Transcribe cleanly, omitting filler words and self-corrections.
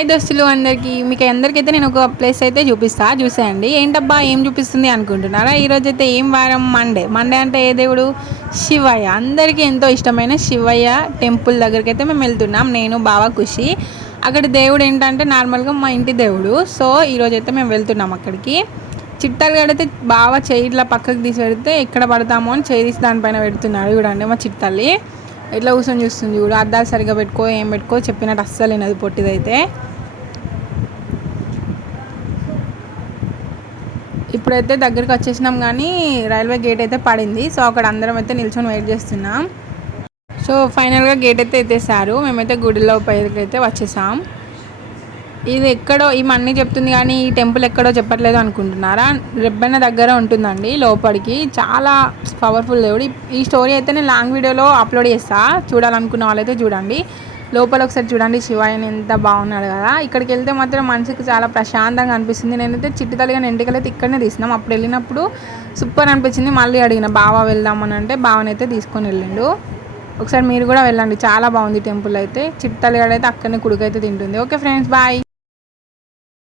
Hi దోస్తులు అందరికీ అందరికైతే నేను ఒక ప్లేస్ అయితే చూసేయండి. ఏంటబ్బా ఏం చూపిస్తుంది అనుకుంటున్నారా? ఈరోజు అయితే ఏం వారం? మండే అంటే ఏ దేవుడు? శివయ్య. అందరికీ ఎంతో ఇష్టమైన శివయ్య టెంపుల్ దగ్గరికి అయితే మేము వెళ్తున్నాం, నేను బావ ఖుషి. అక్కడ దేవుడు ఏంటంటే నార్మల్గా మా ఇంటి దేవుడు. సో ఈరోజు అయితే మేము వెళ్తున్నాం అక్కడికి. చిట్టాలు గడితే బావ చేయి ఇట్లా పక్కకు తీసి పెడితే ఎక్కడ పడతామో అని చేయి తీసి దానిపైన పెడుతున్నాడు. చూడండి మా చిట్టల్లి ఎట్లా కూర్చొని చూస్తుంది చూడు. అద్దాలు సరిగా పెట్టుకో, ఏం పెట్టుకో చెప్పినట్టు అస్సలు వినదు పొట్టిదైతే. ఇప్పుడైతే దగ్గరికి వచ్చేసినాం, కానీ రైల్వే గేట్ అయితే పడింది. సో అక్కడ అందరం అయితే నిల్చొని వెయిట్ చేస్తున్నాం. సో ఫైనల్గా గేట్ అయితే ఎత్తేసారు. మేమైతే గుడిలో పైకి అయితే వచ్చేసాం. ఇది ఎక్కడో ఈ మన్నీ చెప్తుంది, కానీ ఈ టెంపుల్ ఎక్కడో చెప్పట్లేదు అనుకుంటున్నారా? రెబ్బెన్న దగ్గర ఉంటుందండి లోపలికి. చాలా పవర్ఫుల్ దేవుడు. ఈ స్టోరీ అయితే నేను లాంగ్ వీడియోలో అప్లోడ్ చేస్తా, చూడాలనుకున్న వాళ్ళైతే చూడండి. లోపల ఒకసారి చూడండి శివాయని ఎంత బాగున్నాడు కదా. ఇక్కడికి వెళ్తే మాత్రం మనసుకి చాలా ప్రశాంతంగా అనిపిస్తుంది. నేనైతే చిట్టి తల్లిగా ఎంటికలైతే ఇక్కడనే తీసినాం. అప్పుడు వెళ్ళినప్పుడు సూపర్ అనిపించింది. మళ్ళీ అడిగిన బావ వెళ్దామని అంటే బావనైతే తీసుకొని వెళ్ళిండు. ఒకసారి మీరు కూడా వెళ్ళండి, చాలా బాగుంది టెంపుల్ అయితే. చిట్టి తల్లిగాడైతే అక్కడనే కుడికైతే తింటుంది. Okay friends, bye.